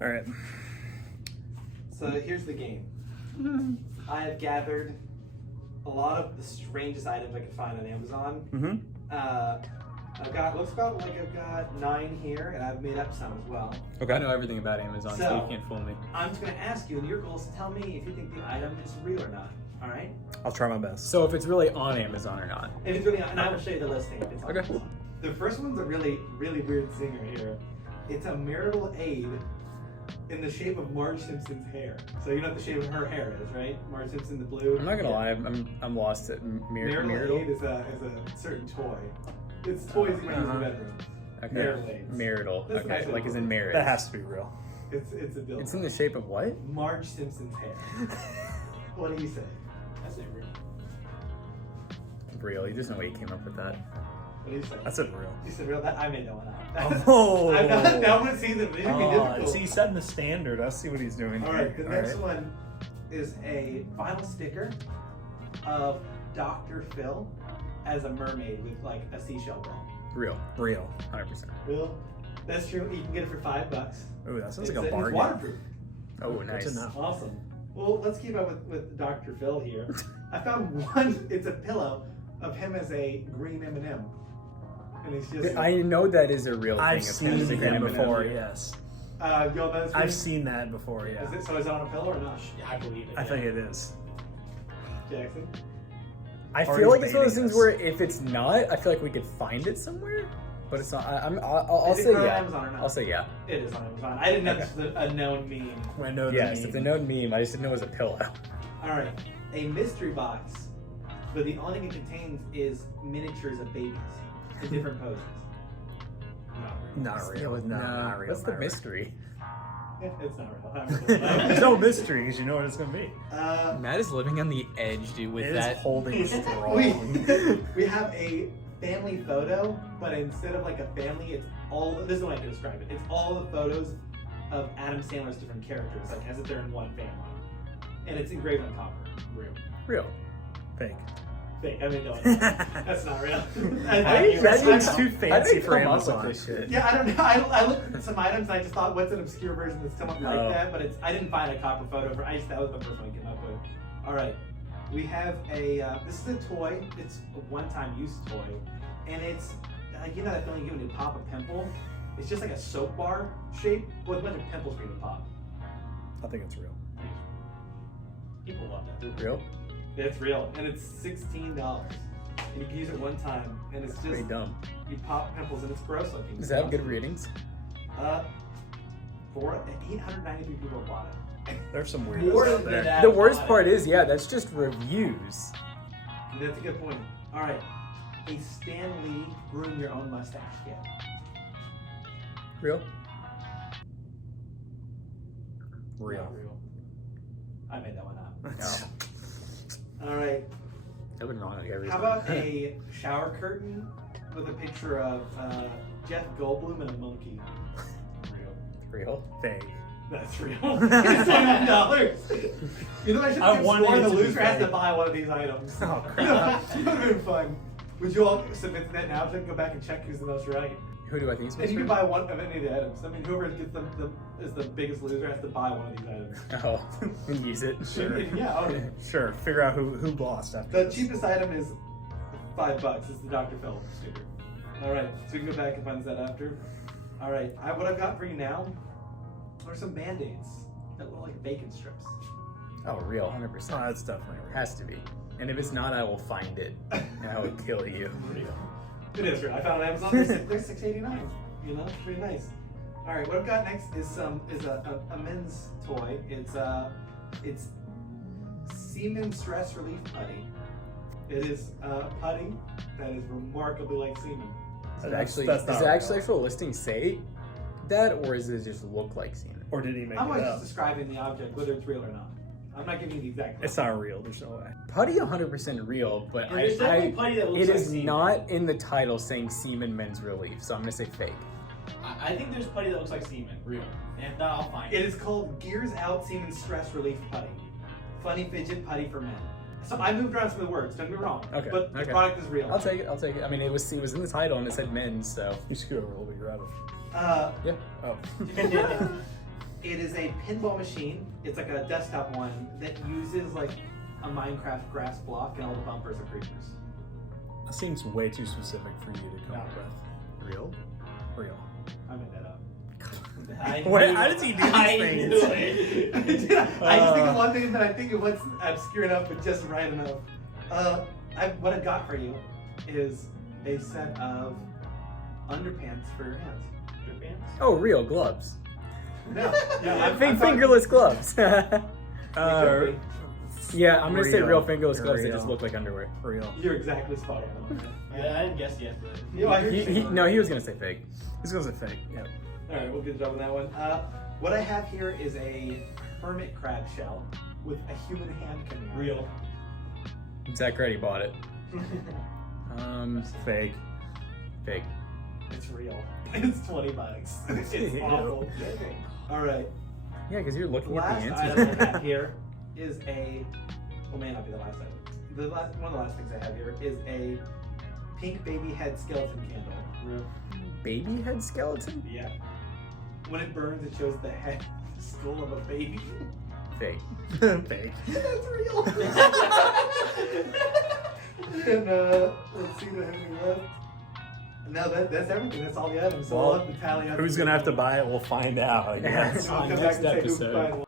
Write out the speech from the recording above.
All right. So here's the game. I have gathered a lot of the strangest items I could find on Amazon. I've got 9 here, and I've made up some as well. Okay. I know everything about Amazon, so you can't fool me. I'm just going to ask you, and your goal is to tell me if you think the item is real or not. All right? I'll try my best. So if it's really on Amazon or not? If it's really on, and I will show you the listing if it's on Okay. Amazon. The first one's a really, really weird thing right here. It's a marital aid in the shape of Marge Simpson's hair. So you know what the shape of her hair is, right? Marge Simpson, the blue. I'm not gonna lie, I'm lost at marital aid is a certain toy. It's toys you might use in the bedroom. Okay. Marital aids. Marital. That's Okay, nice like as in marriage. That has to be real. It's a bill. It's in the shape of what? Marge Simpson's hair. What do you say? That's not real. Real. There's no way he came up with that. What do you say? That's it, real. You said real? I made that one up. Oh. I'm not, that one seems really difficult. So he's setting the standard. I see what he's doing. All right, the All next right. one is a vinyl sticker of Dr. Phil as a mermaid with like a seashell ball. Real. 100%. Real? That's true. You can get it for $5. Oh, that sounds It's like a bargain. It's waterproof. Oh, Good nice. to know. Awesome. Well, let's keep up with Dr. Phil here. I found one. It's a pillow of him as a green M&M, and he's just. I know that is a real thing. I've seen as a him grandma. before, yes. Yo, that's I've seen that before, yeah. So is it on a pillow or not? Yeah, I believe it. I think it is. Jackson. I Party's feel like it's one of those baiting things us. where if it's not, I feel like we could find it somewhere, but it's not. I'll Is it say on yeah. Amazon or not? I'll say yeah. It is on Amazon. I didn't know this was a known meme. I know Yes, it's a known meme. I just didn't know it was a pillow. All right, a mystery box, but the only thing it contains is miniatures of babies in different poses. Not real. No, not real. What's the not real. mystery? It's not real. There's no mystery because you know what it's going to be. Matt is living on the edge, dude. With It is that, holding strong. we have a family photo, but instead of like a family, it's all. This is the way I can describe it. It's all the photos of Adam Sandler's different characters, like as if they're in one family, and it's engraved on copper. real. Fake. Fake. I mean, no, that's not real. That seems too fancy for come up with Amazon. this shit. Yeah, I don't know. I looked at some items and I just thought, what's an obscure version that's come up like Oh. that? But I didn't find a copper photo for. That was the first one I came up with. All right, we have a. This is a toy. It's a one-time use toy, and it's you know that feeling you when you pop a pimple. It's just like a soap bar shape with a bunch of pimples for you to pop. I think it's real. People love that. Real? It's real, and it's $16. And you can use it one time, and it's just Pretty dumb. you pop pimples, and it's gross looking. Does it have good ratings? For 893 people bought it. There's some weird More out than there. that. The worst part is, yeah, that's just reviews. That's a good point. All right, a Stan Lee groom your own mustache kit. Real? Real. I made that one up. No. All right. That would wrong like every How time. about a shower curtain with a picture of Jeff Goldblum and a monkey? Real? Fake. That's real. It's $7. You know, I should I have wanted sworn it the to be loser has to fake. buy one of these items. Oh, crap. That would have been fun. Would you all submit to that now so I can go back and check who's the most right? Who do I think is And you can mystery? buy one of any of the items. I mean, whoever gets is the biggest loser has to buy one of these items. Oh, and use it. Sure. Yeah. Okay. Sure. Figure out who lost after The this. cheapest item is $5. It's the Dr. Phil sticker. All right, so we can go back and find that after. All right, what I've got for you now are some Band-Aids that look like bacon strips. Oh, real, Oh, 100%. that's definitely real. Has to be. And if it's not, I will find it. And I will kill you. It is real. I found it on Amazon. They're $6.89. You know, it's pretty nice. All right, what I've got next is a men's toy. It's Semen stress relief putty. It is a putty that is remarkably like semen. Does it actually, that's does not the real. actual listing say that, or does it just look like semen? Or did he make I'm it always up? just describing the object, whether it's real or not. I'm not giving you the exact. It's not real. There's no way. Putty 100% real, but And there's definitely putty that looks it like is semen. not in the title saying semen men's relief, so I'm gonna say fake. I think there's putty that looks like semen. Real. And if not, I'll find It is called Gears Out Semen Stress Relief Putty. Funny fidget putty for men. So I moved around some of the words, don't get me wrong. Okay, But the okay. product is real. I'll take it. I mean, it was in the title and it said men's, so You scoot over a little bit. You're out of. yeah. Oh. It is a pinball machine. It's like a desktop one that uses like a Minecraft grass block, and all the bumpers are creepers. That seems way too specific for you to come up with. Real? Real. I made that up. Wait, how does he do these things? I just think of one thing, but I think of what's obscure enough, but just right enough. What I've got for you is a set of underpants for your hands. Underpants? Oh, real gloves. No, Fingerless gloves. You're Yeah, I'm gonna say Real. real fingerless gloves. They Real. just look like underwear. Real. exactly spot on. Yeah, I didn't guess yet, but. No, he was gonna say fake. This goes a fake. Yep. All right, we'll get a job on that one. What I have here is a hermit crab shell with a human hand coming out. Real. Zach already bought it. Fake. Fake. It's real. It's $20. It's awful. All right. Yeah, because you're looking at Last the item answer. I have here is a. Well, may not be the last item. One of the last things I have here is a pink baby head skeleton candle. Real. Baby head skeleton? Yeah. When it burns, it shows the head, the skull of a baby. Fake. Fake. That's real. And let's see what I have left. No, that's everything. That's all the items. So Well, we'll have to tally up. Who's gonna have to buy it? We'll find out. I guess. I'll come back Next and say who episode. finally